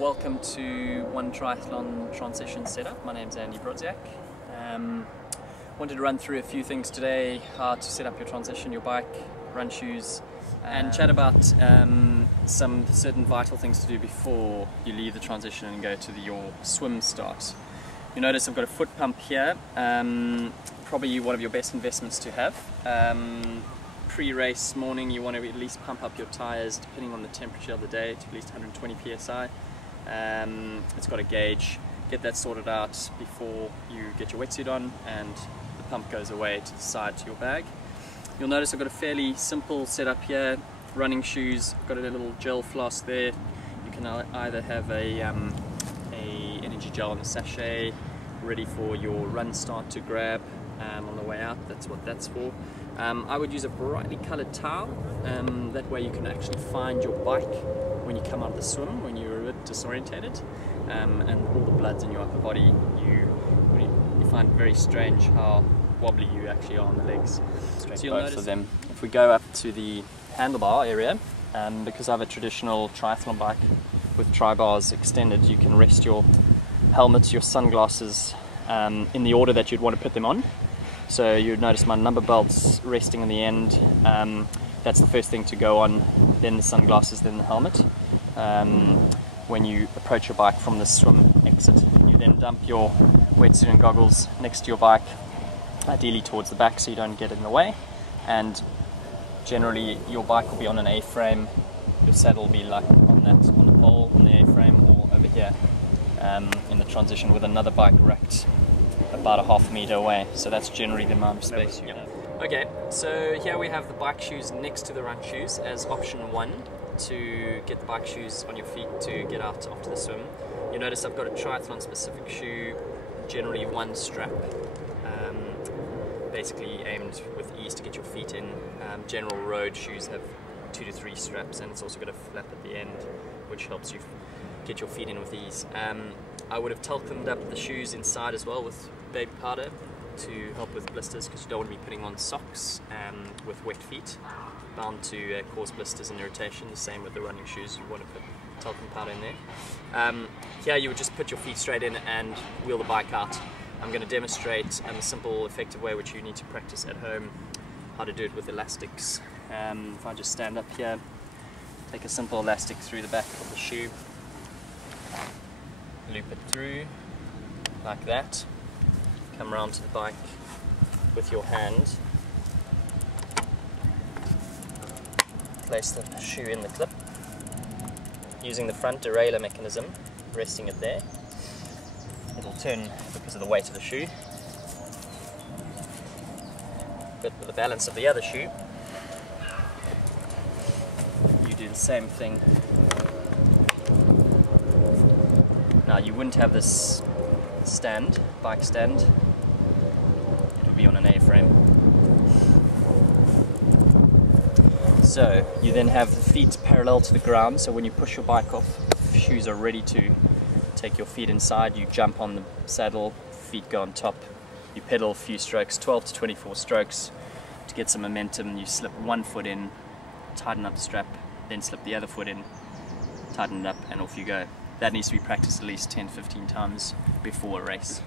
welcome to One Triathlon Transition setup. My name's Andy Brodziak. Wanted to run through a few things today, how to set up your transition, your bike, run shoes, and chat about some certain vital things to do before you leave the transition and go to your swim start. You notice I've got a foot pump here, probably one of your best investments to have. Pre-race morning you want to at least pump up your tyres depending on the temperature of the day to at least 120 psi. It's got a gauge. Get that sorted out before you get your wetsuit on and the pump goes away to the side to your bag. You'll notice I've got a fairly simple setup here. Running shoes, got a little gel flask there. You can either have a energy gel in the sachet ready for your run start to grab on the way out. That's what that's for. I would use a brightly coloured towel, that way you can actually find your bike when you come out of the swim, when you're a bit disorientated, and all the bloods in your upper body, you find very strange how wobbly you actually are on the legs. So you'll notice of them. If we go up to the handlebar area, because I have a traditional triathlon bike with tri-bars extended, you can rest your helmets, your sunglasses in the order that you'd want to put them on. So you'd notice my number belts resting in the end. That's the first thing to go on, then the sunglasses, then the helmet. When you approach your bike from the swim exit, you then dump your wetsuit and goggles next to your bike, ideally towards the back so you don't get in the way. And generally your bike will be on an A-frame, your saddle will be like on the pole on the A-frame, or over here in the transition with another bike racked about a half meter away. So that's generally the amount of space you have. Okay, so here we have the bike shoes next to the run shoes as option one to get the bike shoes on your feet to get out after the swim. You notice I've got a triathlon specific shoe, generally one strap, basically aimed with ease to get your feet in. General road shoes have 2 to 3 straps, and it's also got a flap at the end which helps you get your feet in with ease. I would have talcumed up the shoes inside as well with baby powder to help with blisters, because you don't want to be putting on socks with wet feet, bound to cause blisters and irritation. The same with the running shoes, you want to put talcum powder in there. Here you would just put your feet straight in and wheel the bike out. I'm going to demonstrate a simple effective way which you need to practice at home, how to do it with elastics. If I just stand up here, take a simple elastic through the back of the shoe, loop it through like that, come around to the bike with your hand, place the shoe in the clip using the front derailleur mechanism, resting it there. It'll turn because of the weight of the shoe, but with the balance of the other shoe you do the same thing. Now you wouldn't have this stand, bike stand, it would be on an A-frame. So you then have the feet parallel to the ground, so when you push your bike off, the shoes are ready to take your feet inside. You jump on the saddle, feet go on top, you pedal a few strokes, 12 to 24 strokes to get some momentum. You slip one foot in, tighten up the strap, then slip the other foot in, tighten it up, and off you go. That needs to be practiced at least 10-15 times before a race.